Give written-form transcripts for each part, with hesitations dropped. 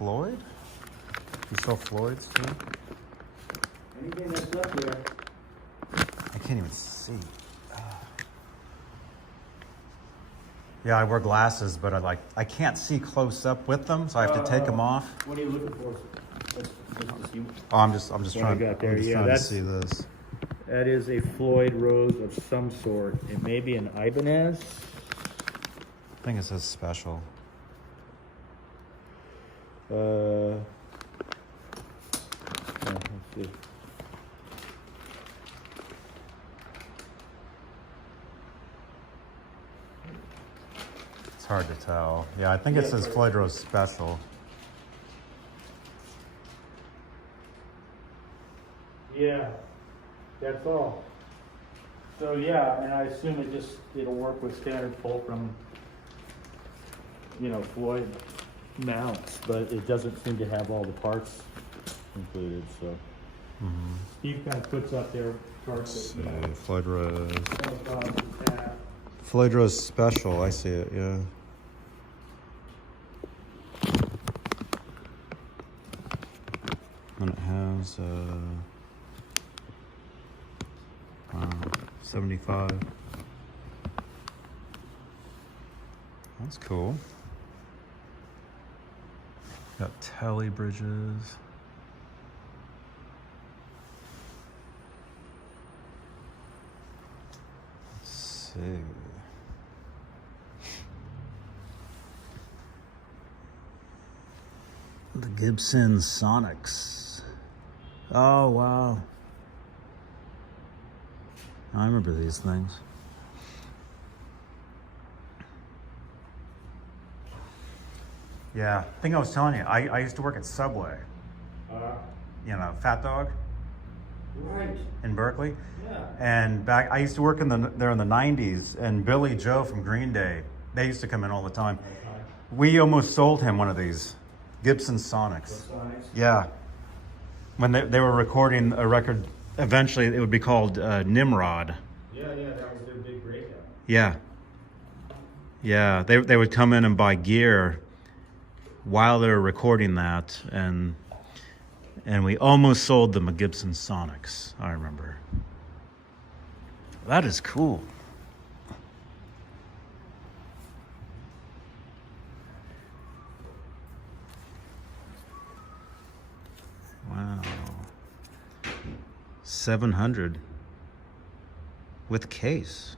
Floyd? You sell Floyd's too? Anything that's up there. I can't even see. Yeah, I wear glasses, but I can't see close up with them, so I have to take them off. What are you looking for? Let's see. Oh, I'm just What I trying. got there. I'm just Yeah, trying to that's- see this. That is a Floyd rose of some sort. It may be an Ibanez. I think it says special. Let's see. It's hard to tell. Yeah, I think it says Floyd Rose special. Yeah, that's all. So yeah, and I assume it'll work with standard fulcrum, Floyd mounts, but it doesn't seem to have all the parts included. So Steve kind of puts up their parts. Floyd Rose. Floyd Rose special. I see it. Yeah. And it has 75. That's cool. Got telly bridges. Let's see. The Gibson Sonics. Oh, wow. I remember these things. Yeah, I think I was telling you, I used to work at Subway. Fat Dog Right. in Berkeley. Yeah. And I used to work there in the 90s, and Billy Joe from Green Day, they used to come in all the time. We almost sold him one of these Gibson Sonics. Yeah. When they were recording a record, eventually it would be called Nimrod. Yeah, that was their big breakout. Yeah. Yeah, they would come in and buy gear while they were recording that, and we almost sold them a Gibson Sonics, I remember. That is cool. Wow. 700 with case.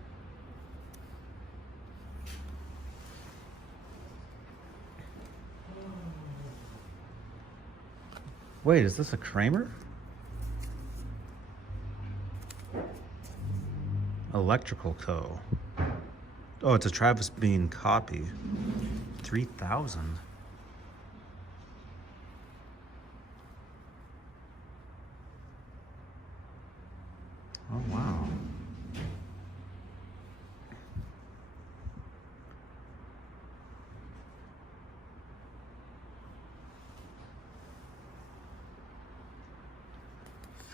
Wait, is this a Kramer? Electrical Co. Oh, it's a Travis Beane copy. 3,000. Oh, wow.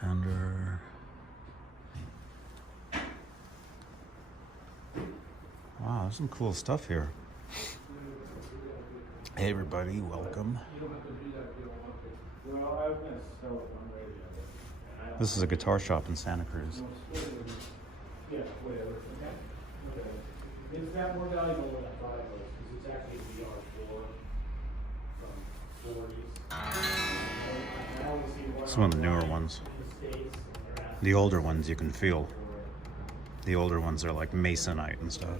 Fender. Wow, there's some cool stuff here. Hey everybody, welcome. This is a guitar shop in Santa Cruz. Yeah, whatever. Okay. It's not more valuable than I thought it was, because it's actually a VR4 from 40s. Some of the newer ones. The older ones you can feel. The older ones are like masonite and stuff.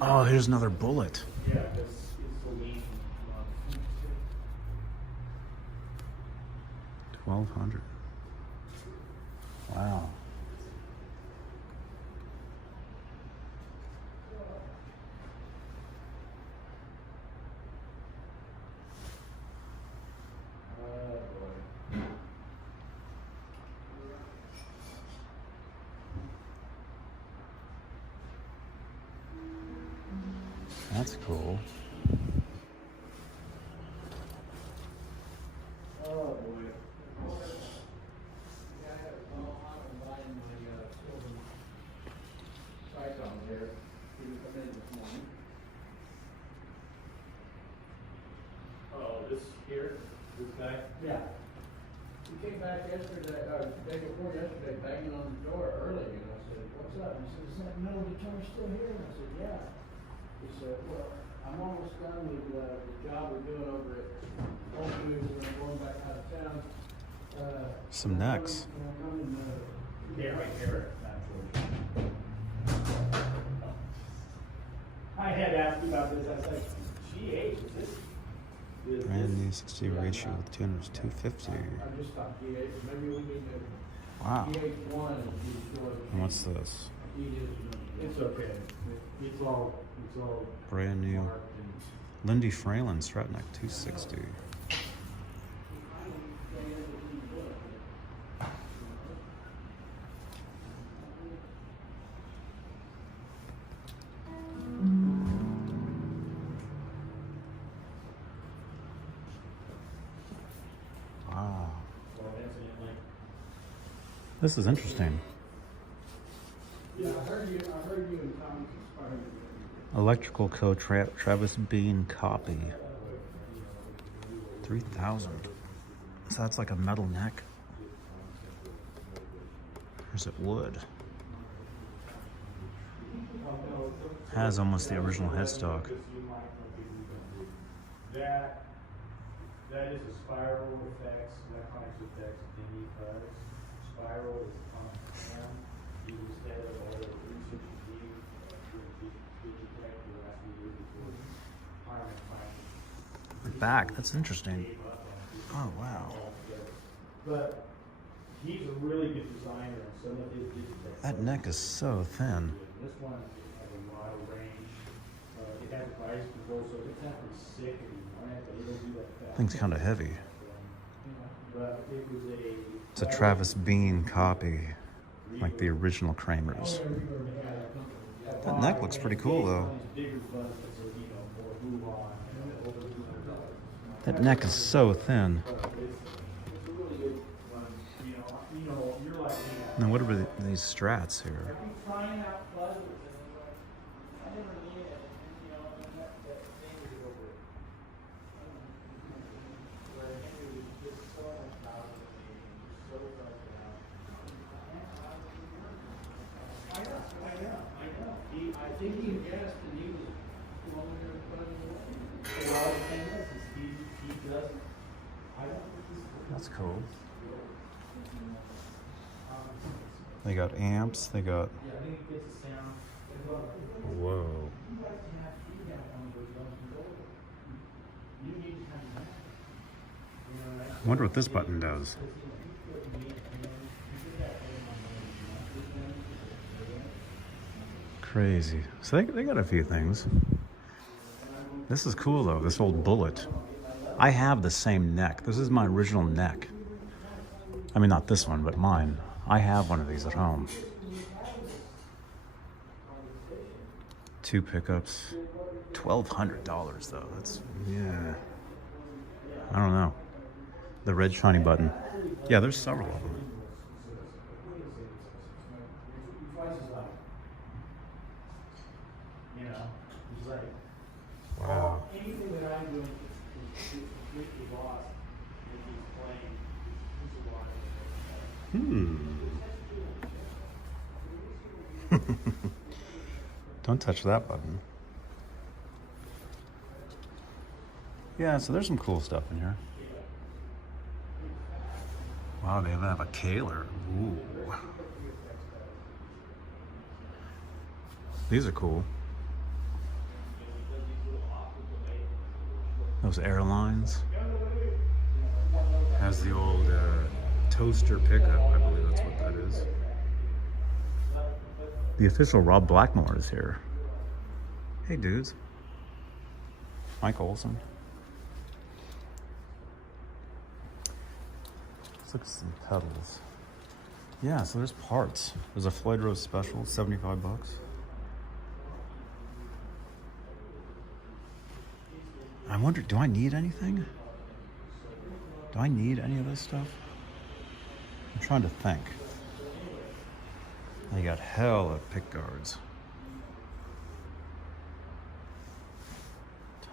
Oh, here's another bullet. Yeah, it's the lead. 1,200. Wow. That's cool. Oh boy. this here, this guy? Yeah. He came back yesterday, day before yesterday, banging on the door early, and I said, what's up? He said, is that metal detector still here? And I said, yeah. He said, well, I'm almost done with the job we're doing over at Whole Foods, and I'm going back out of town. Some necks. Yeah, right here. I had asked you about this. I was like, GH, is this? Brand new 60 ratio with tuners 250. I just thought GH, maybe we need to. Wow. GH1 And what's this? It's okay. It's all Brand new marked and Lindy Fralin strut neck 260. Wow. This is interesting. Yeah, I heard you and Tom inspired me. Electrical Co. Travis Beane copy. 3,000. So that's like a metal neck. Or is it wood? Has almost the original headstock. That is a spiral effects, electronics effects, Beane cars. Spiral is on instead of all the research you do, the last few years before retirement plan. Back, that's interesting. Oh, wow. But he's a really good designer, and some of his digital. That neck is so thin. This one has a lot of range. It has a price control, so it's not really sick anymore, but it'll do that fast. Thing's kind of heavy. But it was It's a Travis Beane copy, like the original Kramers. That neck looks pretty cool, though. That neck is so thin. Now, what are these strats here? I think he guessed and he was going there and Well, the thing is he doesn't. I don't think he's. That's cool. They got amps, they got... Yeah, I think it gets a sound. Whoa. I wonder what this button does. Crazy. So they got a few things. This is cool though, this old bullet. I have the same neck. This is my original neck. I mean, not this one, but mine. I have one of these at home. 2 pickups. $1,200 though. That's, yeah. I don't know. The red shiny button. Yeah, there's several of them. Wow. Anything that I'm doing is completely lost if he's playing. Don't touch that button. Yeah, so there's some cool stuff in here. Wow, they even have a Kaler. Ooh. These are cool. Those airlines. Has the old toaster pickup. I believe that's what that is. The official Rob Blackmore is here. Hey, dudes. Mike Olson. Let's look at some pedals. Yeah, so there's parts. There's a Floyd Rose Special, 75 bucks. I wonder, do I need anything? Do I need any of this stuff? I'm trying to think. They got hell of pick guards.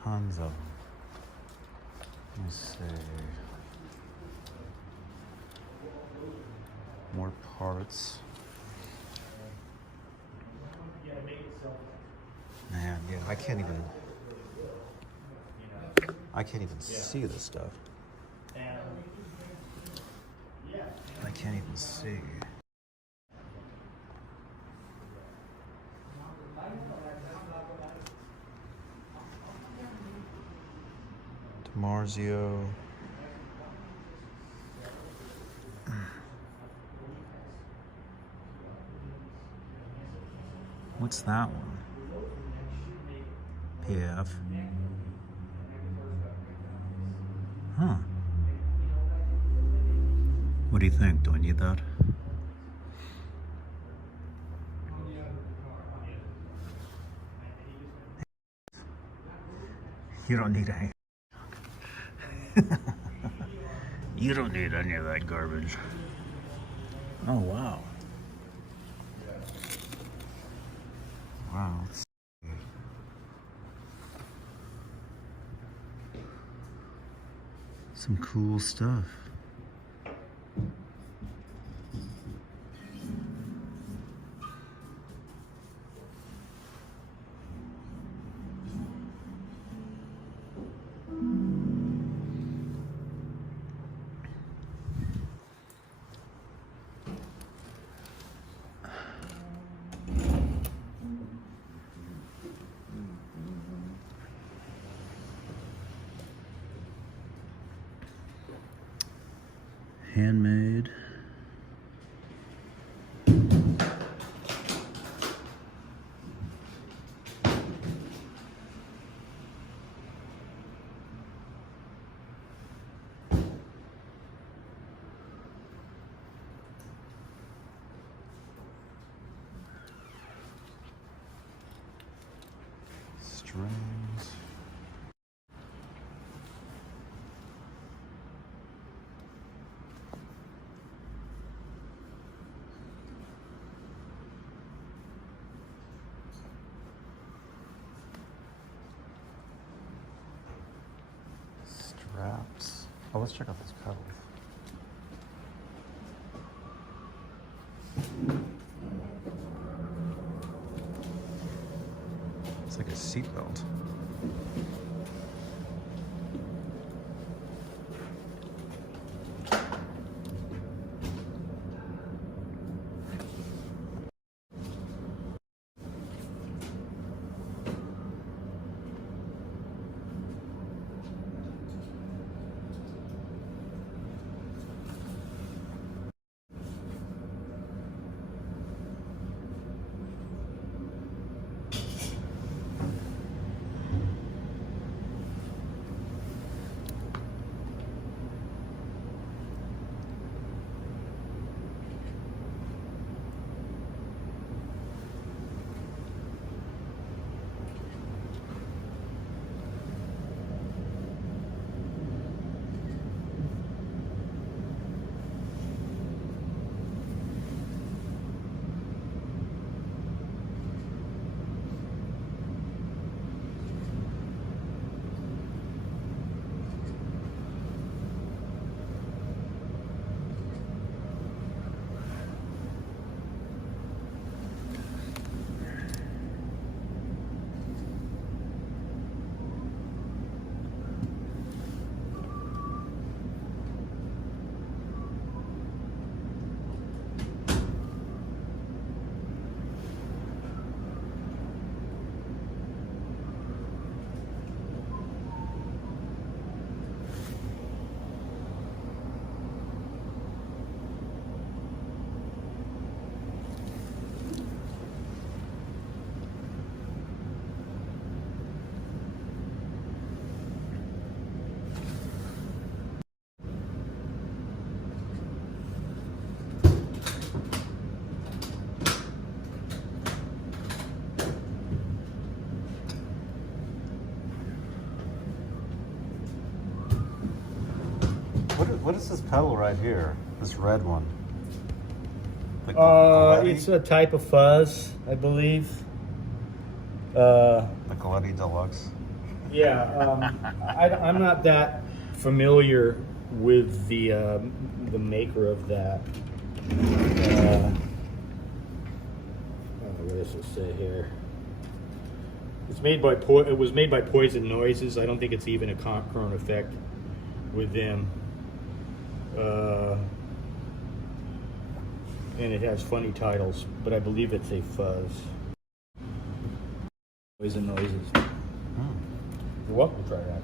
Tons of them. me see. More parts. Man, yeah, I can't even see this stuff. I can't even see. Marzio. What's that one? PF. Huh. What do you think? Do I need that? You don't need any. You don't need any of that garbage. Oh, wow. Wow. Some cool stuff. Handmade. Strings. Straps. Oh, let's check out this pedal. It's like a seat belt. What is this pedal right here? This red one? It's a type of fuzz, I believe. The Coletti Deluxe. Yeah, I'm not that familiar with the maker of that. What does it say here? It's made by it was made by Poison Noises. I don't think it's even a current effect with them. And it has funny titles, but I believe it's a fuzz. Poison Noises. You're welcome to try that.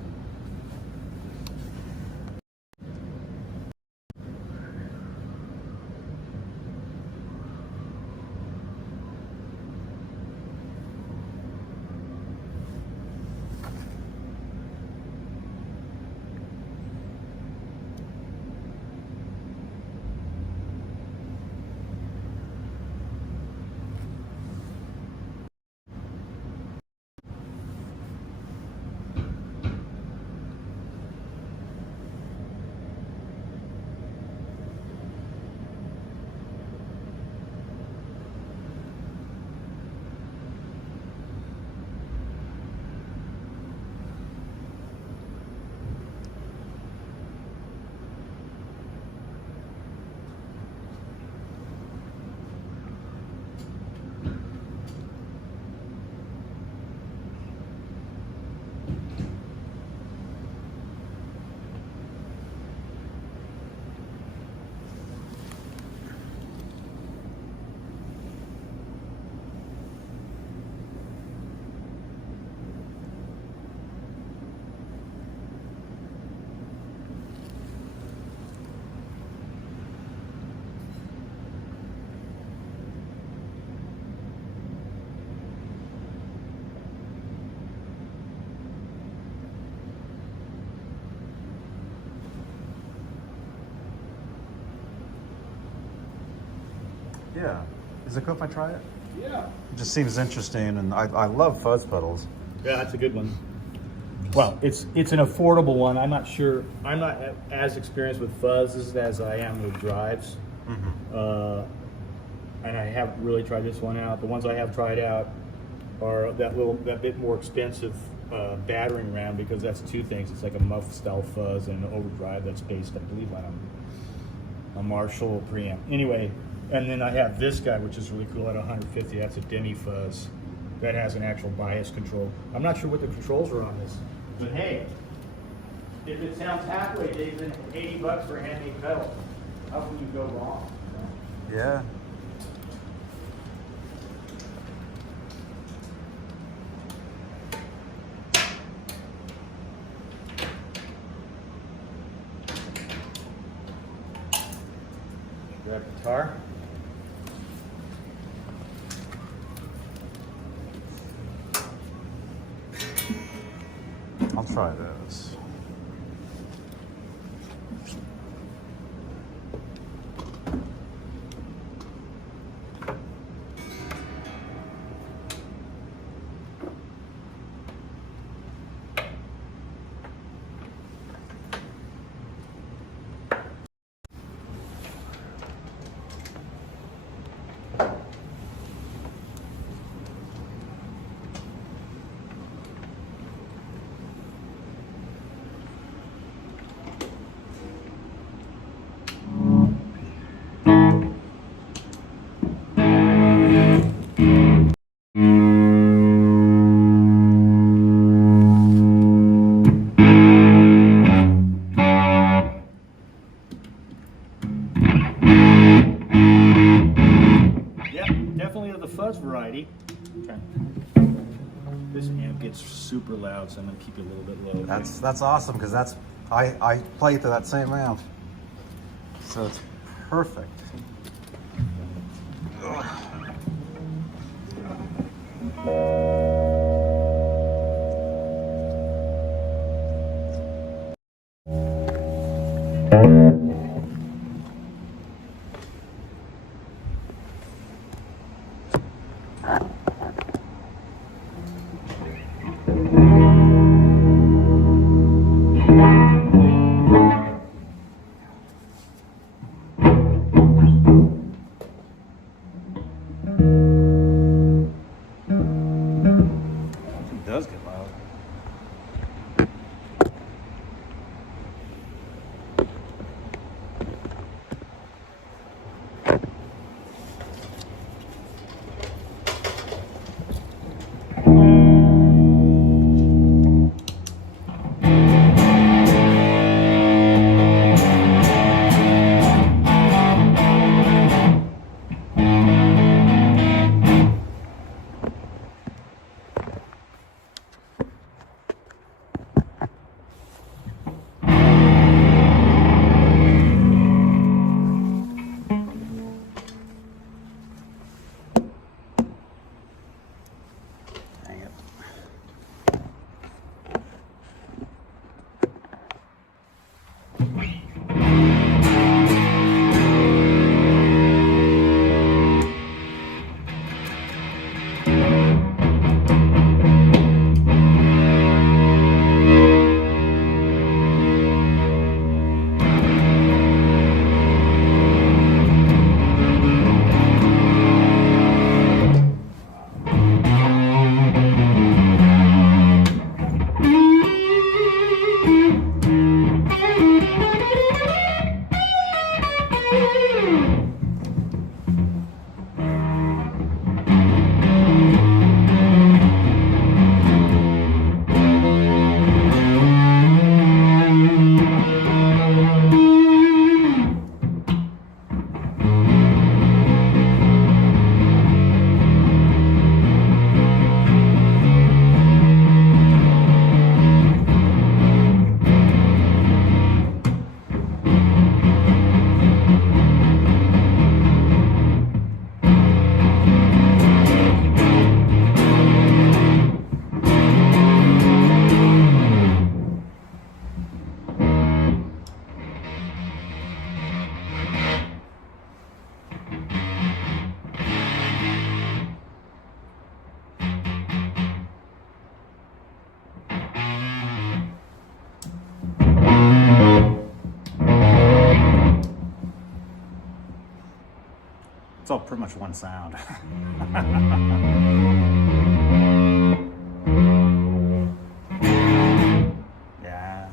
Yeah. Is it cool if I try it? Yeah. It just seems interesting, and I love fuzz pedals. Yeah, that's a good one. Well, it's an affordable one. I'm not sure. I'm not as experienced with fuzzes as I am with drives, and I haven't really tried this one out. The ones I have tried out are that bit more expensive battering ram, because that's two things. It's like a muff style fuzz and an overdrive that's based, I believe, on a Marshall preamp. Anyway. And then I have this guy, which is really cool, at 150. That's a demi fuzz that has an actual bias control. I'm not sure what the controls are on this, but hey, if it sounds halfway decent, $80 for a handmade pedal, how can you go wrong? Yeah. Grab guitar. I'll try this. variety. Okay. This amp gets super loud, so I'm going to keep it a little bit low. That's awesome, because I play to that same amp, so it's perfect. It does get loud. all pretty much one sound. Yeah.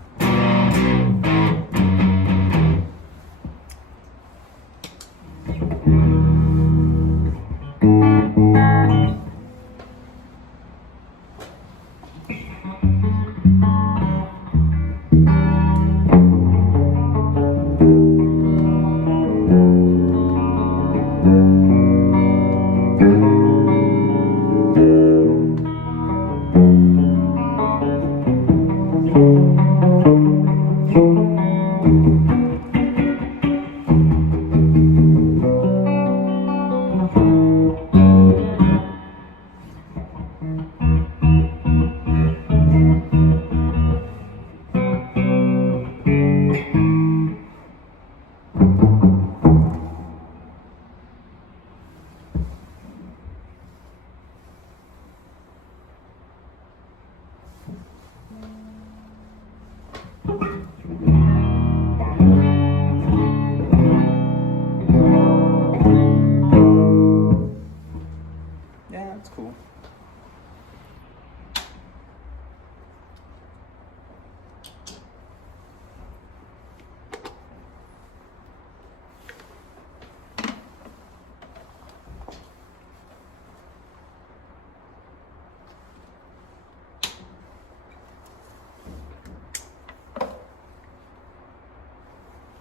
Yeah, that's cool.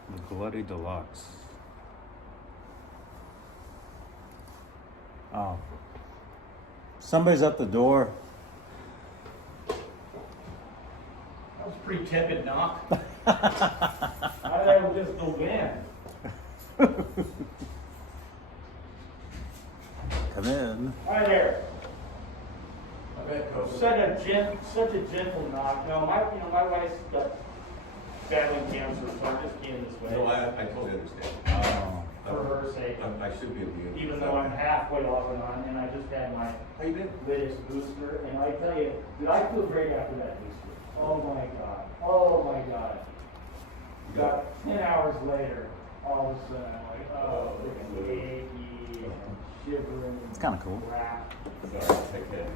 The Bloody Deluxe. Oh. Somebody's at the door. That was a pretty tepid knock. I thought it was just the wind. Come in. Hi there. Such a gentle knock. No, my wife's got battling cancer, so I'm just being this way. No, I totally understand. Oh. For her sake. I should be able to. Even though I'm halfway off and on, and I just had my How you been? latest booster, and I tell you, did I feel great after that booster? Oh my God. Oh my God. You got About 10 hours later, all of a sudden, I'm like, oh, it's achy and shivering. It's kind of cool. Crap. Sorry, take care.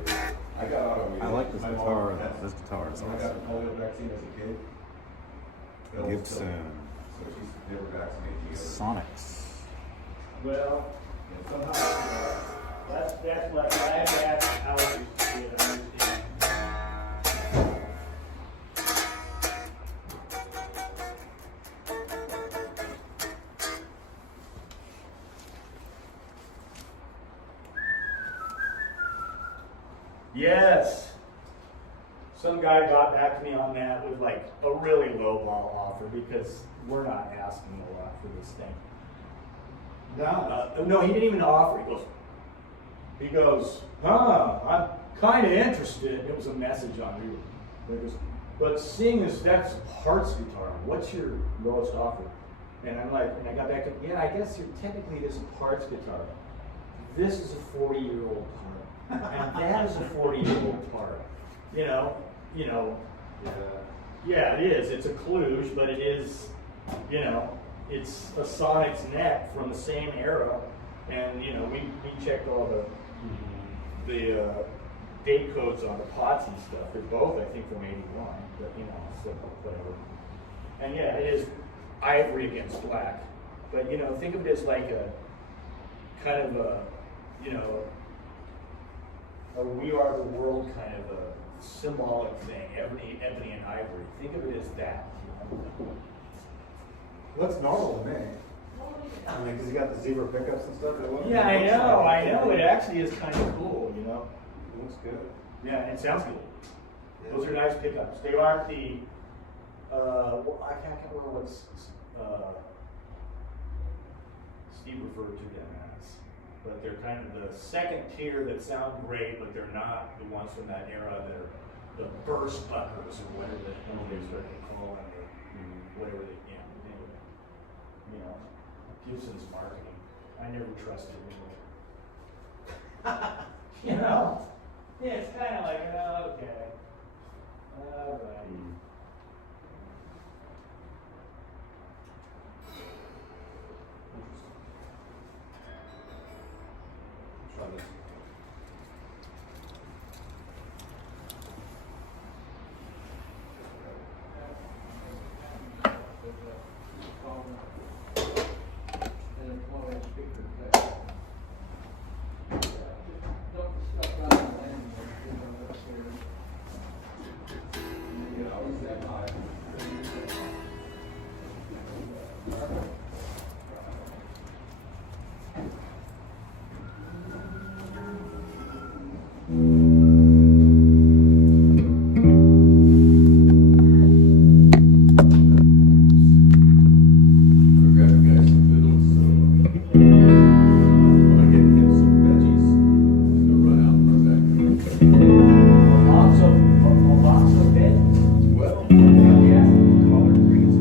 I got auto. I like this My guitar. mom had- This guitar is I got awesome. polio vaccine as a kid. That was Gibson. So she's never vaccinated me. Sonics. Well, somehow, that's what I had allergies to it, I understand. Yes. Some guy got back to me on that with like a really low ball offer because we're not asking a lot for this thing. No, he didn't even offer. He goes, I'm kind of interested. It was a message on me. He goes, but seeing as that's a parts guitar, what's your lowest offer? And I'm like, and I got back to, yeah, I guess technically it is a parts guitar. This is a 40-year-old part, and that is a 40-year-old part. You know. Yeah, it is. It's a kludge, but it is, it's a Sonic's neck from the same era, and we checked all the date codes on the pots and stuff. They're both, I think, from '81, but so whatever. And yeah, it is ivory against black, but think of it as like a kind of a We Are the World kind of a symbolic thing, ebony and ivory. Think of it as that. Looks normal to me. I mean, because you got the zebra pickups and stuff. Yeah, I know. It actually is kind of cool, It looks good. Yeah, it sounds good. Those are nice pickups. They aren't the, I can't remember what Steve referred to them as, but they're kind of the second tier that sound great, but they're not the ones from that era that are the burst buckers or whatever the hell they started calling them, or whatever they, anyway. Gibson's marketing. I never trusted anyway. Yeah, it's kind of like, okay. All right. that speaker there. Dump the stuff out on the landing, you know, upstairs. You know, it's that high. We've got guys some fiddles, so when I get him some veggies, he's gonna run out and run back. Lots of bed. Well, Yeah. collard greens.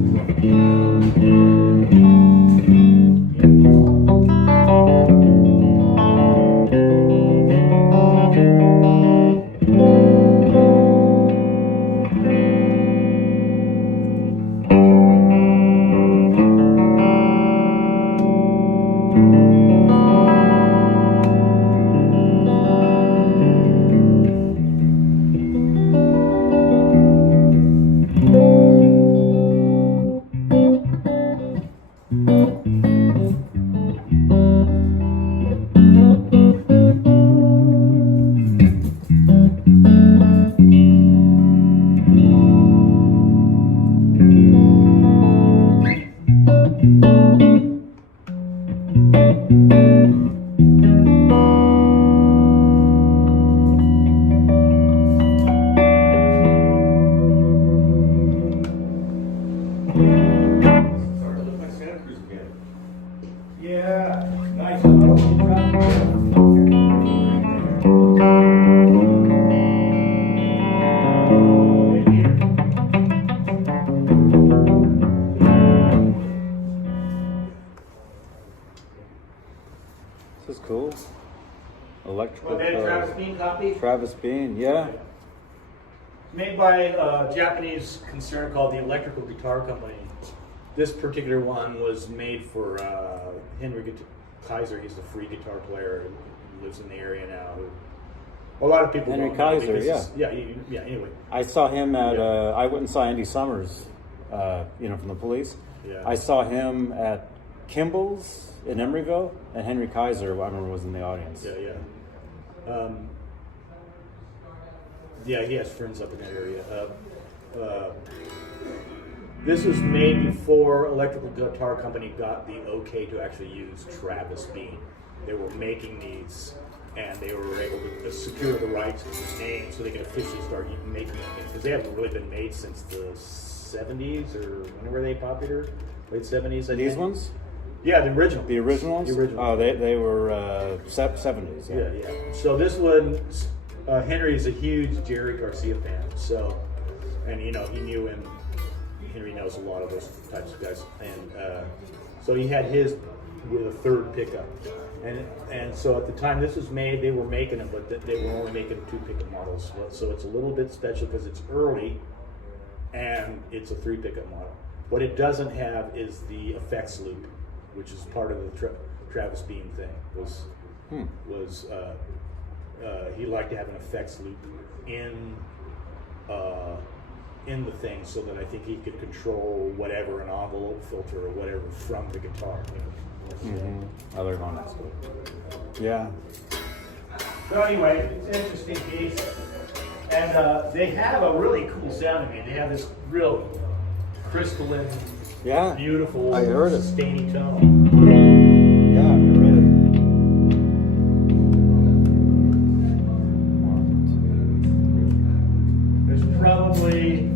Starting to look like Santa Cruz again. Yeah, nice. I don't know if you This is cool. Electrical. Well, they had Travis Beane copy. Travis Beane, yeah. Made by a Japanese concern called the Electrical Guitar Company. This particular one was made for Henry Kaiser. He's a free guitar player who lives in the area now. A lot of people Henry don't know Kaiser, because yeah. yeah. Anyway, I saw him at, Yeah. I went and saw Andy Summers, from the Police. Yeah. I saw him at Kimball's in Emeryville, and Henry Kaiser, I remember, was in the audience. Yeah, he has friends up in that area. This was made before Electrical Guitar Company got the okay to actually use Travis Beane. They were making these, and they were able to secure the rights to his name so they could officially start making them, because they haven't really been made since the 70s, or when were they popular? Late 70s, I think. These ones? Yeah, the original. The original ones? The original. Oh, they were 70s. Yeah. So this one, Henry is a huge Jerry Garcia fan. So, and he knew him. Henry knows a lot of those types of guys, and so he had his with a third pickup. And so at the time this was made, they were making them, but they were only making 2 pickup models. So it's a little bit special because it's early, and it's a 3 pickup model. What it doesn't have is the effects loop, which is part of the Travis Beane thing. He liked to have an effects loop in the thing, so that I think he could control whatever, an envelope filter or whatever, from the guitar. I learned on that. Yeah. So anyway, it's an interesting piece, and they have a really cool sound to me. They have this real crystalline, Yeah. beautiful, I heard it. sustainy tone. Yeah, you're right. There's probably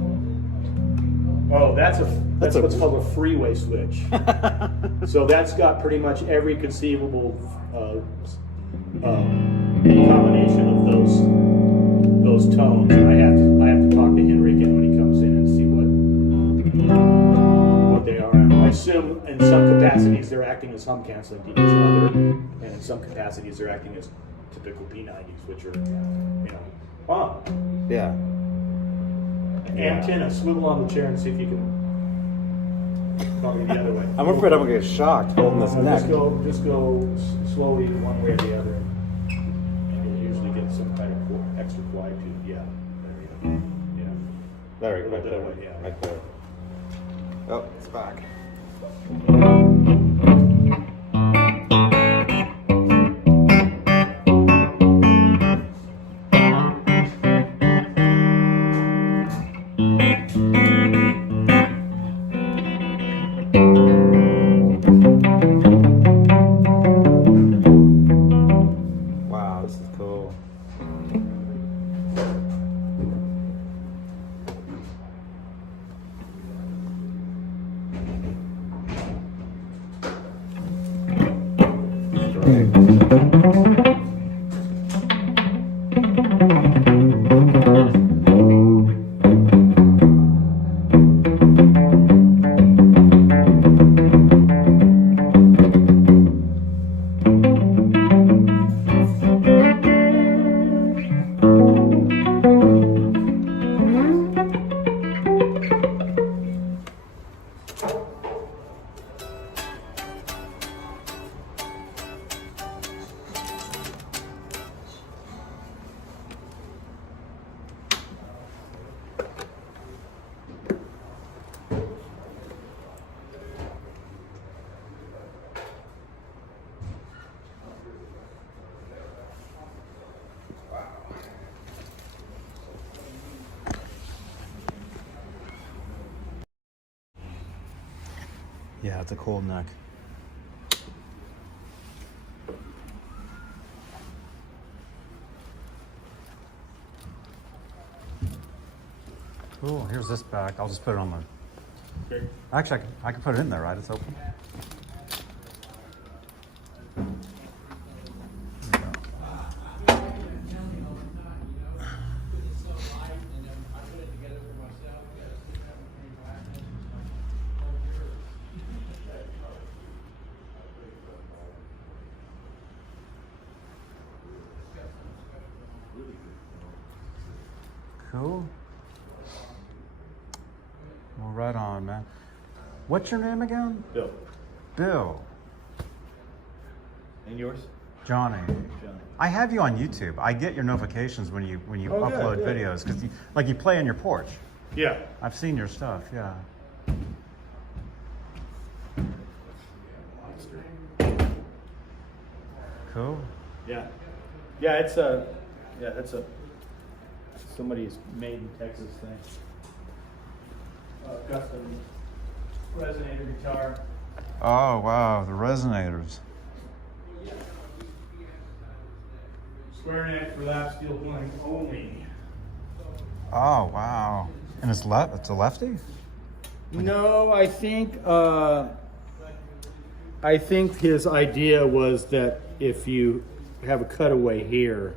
that's a- what's called a freeway switch. So that's got pretty much every conceivable combination of those tones. I have to talk to Henry again when he comes in and see what they are. I assume in some capacities they're acting as hum canceling to each other, and in some capacities they're acting as typical P90s, which are Yeah. antenna. Swivel on the chair and see if you can. Probably the other way. I'm afraid I'm gonna get shocked holding this neck. Just go slowly one way or the other, and you'll usually get some kind of extra quietude. Yeah, there you go. Yeah, There, A little right bit there. away, yeah. Right there. Oh, it's back. Yeah, it's a cold neck. Cool. Here's this back. I'll just put it on my. Okay. Actually, I can put it in there, right? It's open. Cool. Well, right on, man. What's your name again? Bill. Bill. And yours? Johnny. John. I have you on YouTube. I get your notifications when you Oh, good, upload good. videos because you play on your porch. Yeah. I've seen your stuff. Yeah. Cool. Yeah. Yeah, that's a somebody's made in Texas thing. Custom resonator guitar. Oh wow, the resonators. Square neck for lap steel playing only. Oh wow. And it's It's a lefty. No, I think his idea was that if you have a cutaway here,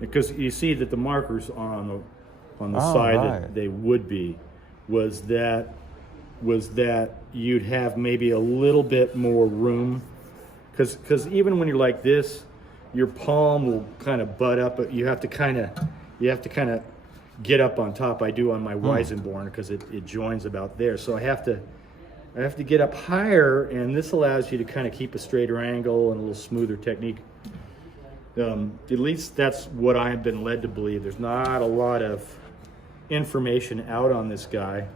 because you see that the markers are on the Oh, side right. that they would be, was that you'd have maybe a little bit more room, because even when you're like this, your palm will kind of butt up, but you have to kind of get up on top. I do on my Weizenborn because it joins about there, so I have to get up higher, and this allows you to kind of keep a straighter angle and a little smoother technique. At least that's what I've been led to believe. There's not a lot of information out on this guy,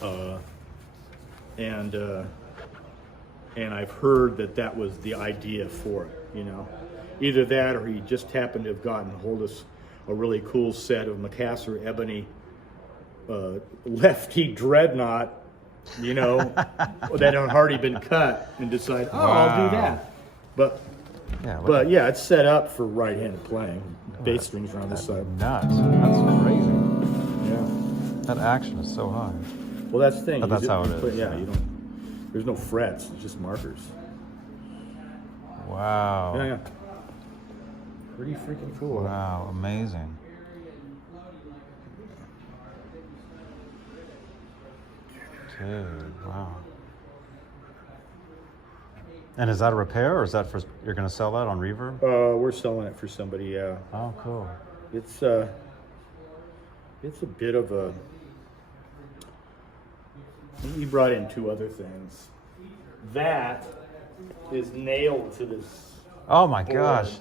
and I've heard that was the idea for it. You know, either that or he just happened to have gotten hold of a really cool set of Macassar ebony lefty dreadnought, you know, that had already been cut, and decide, I'll do that. But yeah, it's set up for right-handed playing. Bass strings around this side. Nuts. That's crazy. Yeah. That action is so high. Well, that's the thing. But that's how it is. Yeah, you don't. There's no frets. It's just markers. Wow. Yeah. Pretty freaking cool. Wow, amazing. Dude, wow. And is that a repair, or is that for you're going to sell that on Reverb? We're selling it for somebody. Yeah. Oh, cool. It's a bit of a. He brought in two other things. That is nailed to this. Oh my board gosh.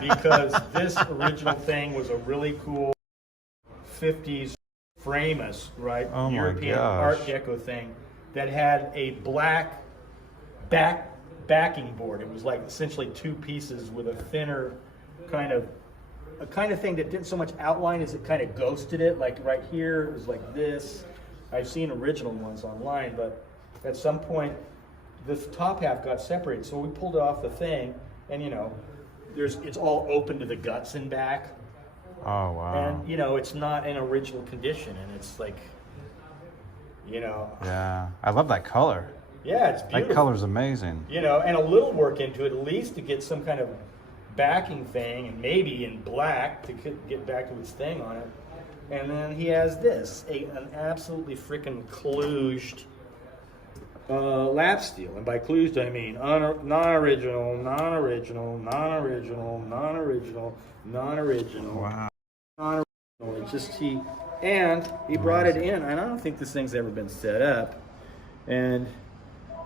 because this original thing was a really cool 50s Framus, right? Oh my European gosh. Art Deco thing that had a black backing board. It was like essentially two pieces with a thinner kind of thing that didn't so much outline as it kind of ghosted it. Like right here, it was like this. I've seen original ones online, but at some point, this top half got separated, so we pulled it off the thing, and you know, it's all open to the guts and back, Oh wow. and you know, it's not in original condition, and it's like, you know, Yeah, I love that color. Yeah, it's beautiful. That color's amazing. You know, and a little work into it, at least to get some kind of backing thing, and maybe in black to get back to its thing on it. And then he has this, an absolutely freaking kludged lap steel. And by kludged, I mean non-original, non-original, non-original, non-original, non-original. Wow. Non-original. It's just he brought it in, and I don't think this thing's ever been set up. And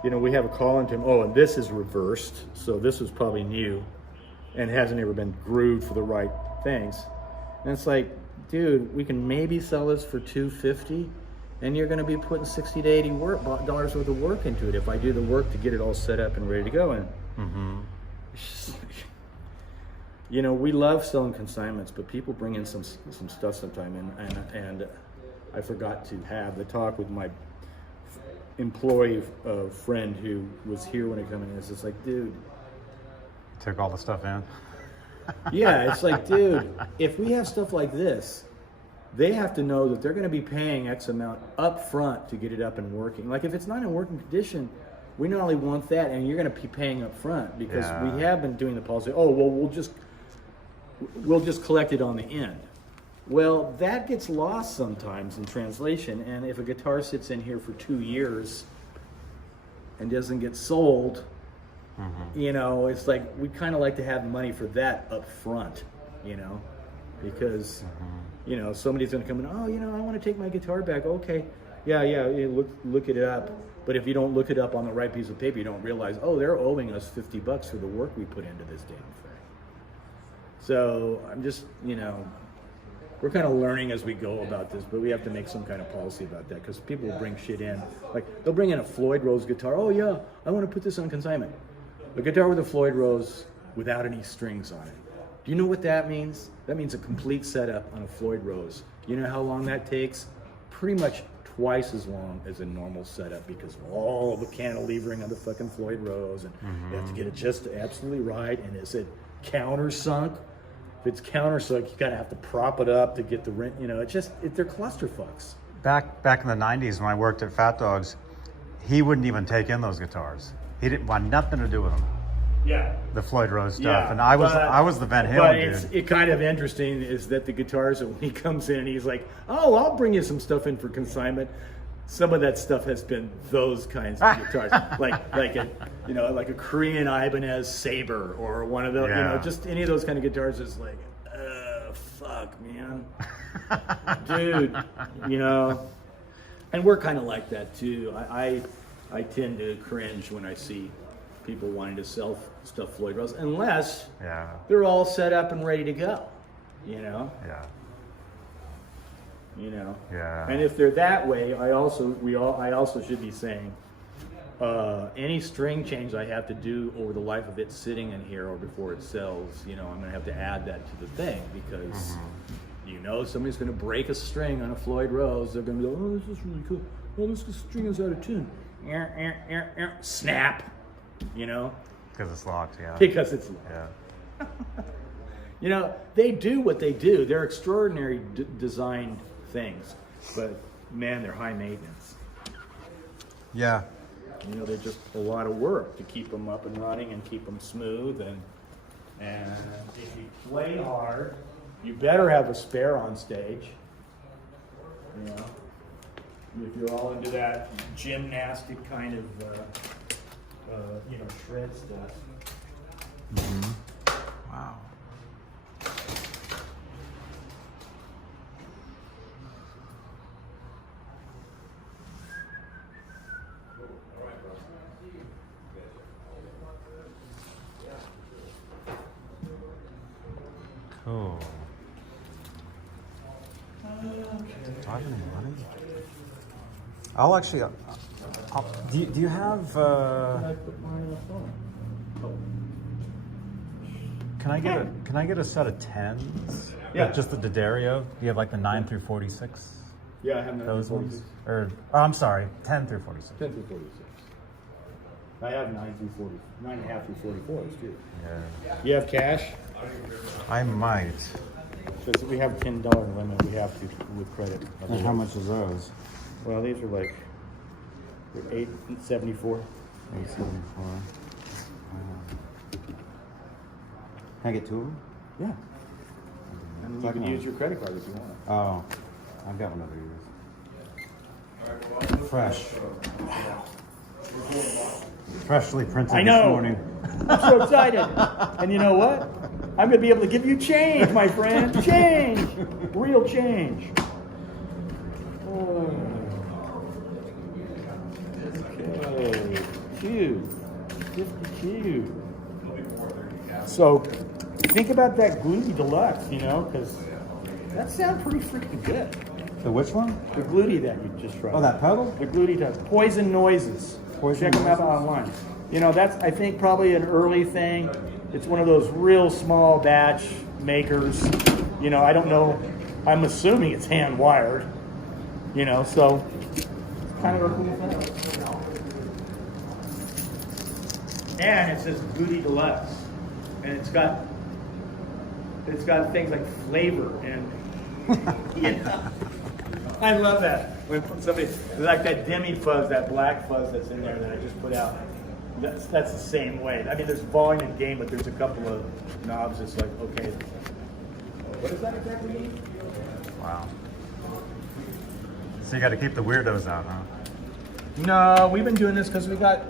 you know, we have a call into him. Oh, and this is reversed, so this was probably new, and hasn't ever been grooved for the right things. And it's like, dude, we can maybe sell this for $250, and you're going to be putting $60 to $80 dollars worth of work into it if I do the work to get it all set up and ready to go. And you know, we love selling consignments, but people bring in some stuff sometime, and I forgot to have the talk with my employee friend who was here when it came in. It's just like, dude, Took all the stuff in. yeah, it's like, dude, if we have stuff like this, they have to know that they're going to be paying X amount up front to get it up and working. Like, if it's not in working condition, we not only want that, and you're going to be paying up front, because we have been doing the policy, oh, well, we'll just collect it on the end. Well, that gets lost sometimes in translation, and if a guitar sits in here for 2 years and doesn't get sold, you know, it's like, we kind of like to have money for that up front, you know, because, you know, somebody's going to come in, oh, you know, I want to take my guitar back. Okay, yeah, you look it up. But if you don't look it up on the right piece of paper, you don't realize, oh, they're owing us $50 for the work we put into this damn thing. So I'm just, you know, we're kind of learning as we go about this, but we have to make some kind of policy about that, because people will bring shit in. Like, they'll bring in a Floyd Rose guitar. Oh, yeah, I want to put this on consignment. A guitar with a Floyd Rose without any strings on it. Do you know what that means? That means a complete setup on a Floyd Rose. You know how long that takes? Pretty much twice as long as a normal setup, because of all the cantilevering on the fucking Floyd Rose, and you have to get it just absolutely right. And is it countersunk? If it's countersunk, you gotta have to prop it up to get the rent. You know, they're clusterfucks. Back in the 90s when I worked at Fat Dogs, he wouldn't even take in those guitars. He didn't want nothing to do with them. Yeah. The Floyd Rose stuff. Yeah, And I was the Van Halen dude. It's kind of interesting is that the guitars, when he comes in and he's like, oh, I'll bring you some stuff in for consignment. Some of that stuff has been those kinds of guitars, like a Korean Ibanez Sabre, or one of those, you know, just any of those kind of guitars is like, fuck, man, dude, you know. And we're kind of like that too. I tend to cringe when I see people wanting to sell stuff Floyd Rose, unless they're all set up and ready to go, you know. Yeah. You know. Yeah. And if they're that way, I also should be saying any string change I have to do over the life of it sitting in here or before it sells, you know, I'm gonna have to add that to the thing, because you know, somebody's gonna break a string on a Floyd Rose. They're gonna go, oh, this is really cool. Oh, this string is out of tune. Snap. You know. Because it's locked. Yeah. Because it's locked. Yeah. You know, they do what they do. They're extraordinary designed things, but man, they're high maintenance. Yeah. You know, they're just a lot of work to keep them up and running and keep them smooth. And if you play hard, you better have a spare on stage. You know, if you're all into that gymnastic kind of, you know, shred stuff. Wow. Cool. Do I have any money? I'll actually. Do you have? I put mine on the phone. Oh. Can I get a set of 10s? Yeah. Just the D'Addario. Do you have like the 9 through 46? Yeah, I have Those ones. Or I'm sorry, 10 through 46. 10 through 46. I have 9 through 40, 9.5 through 44s too. Yeah. You have cash? I might. Because we have $10 limit. We have to with credit. And how much is those? Well, these are like They're 874. 874. Can I get two of them? Yeah. And you can use your credit card if you want. Oh, I've got one of these. Fresh. Freshly printed I know. this morning. I'm so excited. And you know what? I'm going to be able to give you change, my friend. Change. Real change. Oh. Okay. Cute. 50 So think about that Gluty Deluxe, you know, because that sounds pretty freaking good. The which one? The Gluty that you just tried. Oh, that pedal? The Gluty does Poison Noises. Poison Check them out Noises? online. You know, that's, I think, probably an early thing. It's one of those real small batch makers. You know, I don't know. I'm assuming it's hand wired. You know, so it's kind of a cool thing. And it says Gluty Deluxe, and it's got things like flavor and. You know, I love that. When somebody like that demi fuzz, that black fuzz that's in there that I just put out. That's the same way. I mean, there's volume and gain, but there's a couple of knobs. It's like, okay, what does that exactly mean? Wow. So you got to keep the weirdos out, huh? No, we've been doing this because we got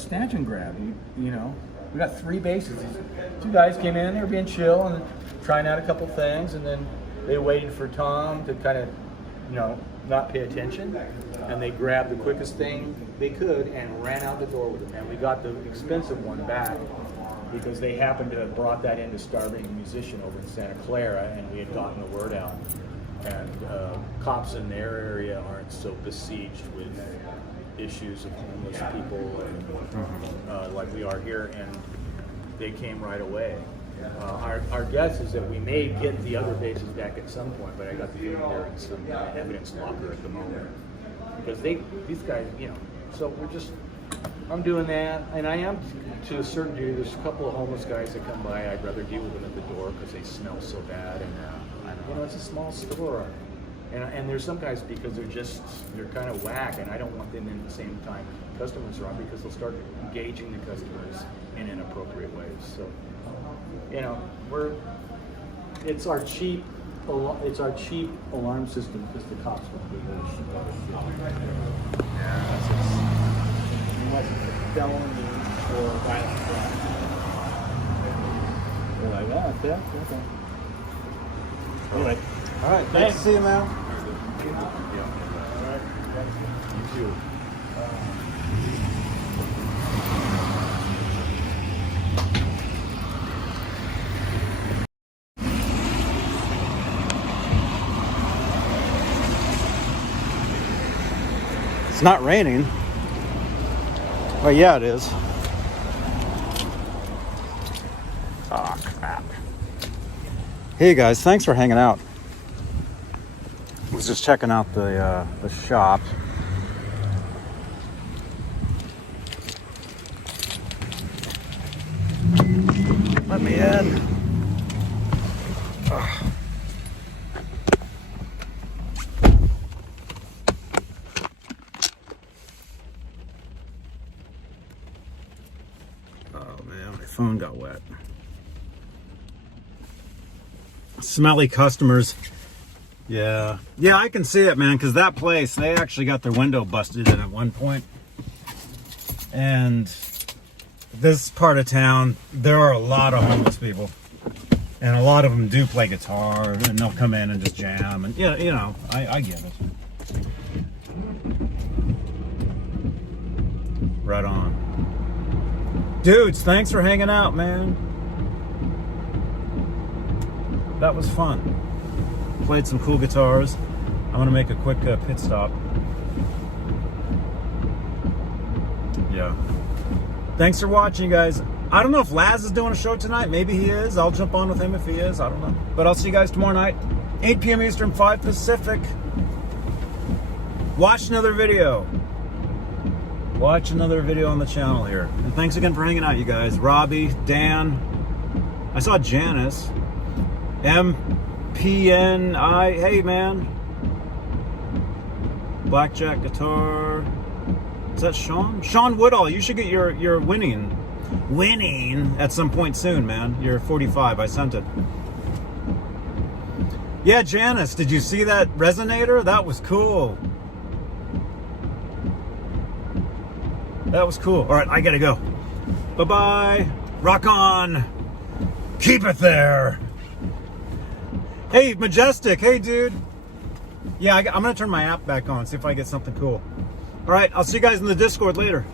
snatch and grab. You know, we got 3 bases. These 2 guys came in, they were being chill and trying out a couple things, and then they waited for Tom to kind of, you know, not pay attention, and they grabbed the quickest thing they could and ran out the door with it. And we got the expensive one back because they happened to have brought that into Starving Musician over in Santa Clara, and we had gotten the word out. And cops in their area aren't so besieged with issues of homeless people and, like we are here, and they came right away. Our guess is that we may get the other bases back at some point, but I got the feeling they're in some evidence locker at the moment. Because these guys, you know, so I'm doing that, and I am to a certain degree. There's a couple of homeless guys that come by. I'd rather deal with them at the door because they smell so bad, and you know, it's a small store. And there's some guys because they're kind of whack, and I don't want them in at the same time customers are on, because they'll start engaging the customers in inappropriate ways. So, you know, it's our cheap alarm system because the cops won't do this. Unless it's a felony or violent crime. They're like, oh, okay. All right. All right, nice to see you, man. All right. You too. It's not raining. Well, yeah, it is. Oh, crap. Hey, guys, thanks for hanging out. I was just checking out the shop. Let me in. Ugh. Oh man, my phone got wet. Smelly customers. Yeah, I can see it, man, because that place, they actually got their window busted in at one point. And this part of town, there are a lot of homeless people. And a lot of them do play guitar, and they'll come in and just jam. And, yeah, you know, I get it. Right on. Dudes, thanks for hanging out, man. That was fun. Played some cool guitars. I'm gonna make a quick pit stop. Yeah. Thanks for watching, guys. I don't know if Laz is doing a show tonight. Maybe he is. I'll jump on with him if he is. I don't know. But I'll see you guys tomorrow night, 8 p.m. Eastern, 5 Pacific. Watch another video. Watch another video on the channel here. And thanks again for hanging out, you guys. Robbie, Dan. I saw Janice. MPNI. Hey, man. Blackjack guitar. Is that Sean? Sean Woodall, you should get your winning at some point soon, man. You're 45. I sent it. Yeah, Janice, did you see that resonator? That was cool. That was cool. All right, I gotta go. Bye-bye. Rock on. Keep it there. Hey, Majestic. Hey, dude. Yeah, I'm gonna turn my app back on, see if I get something cool. All right, I'll see you guys in the Discord later.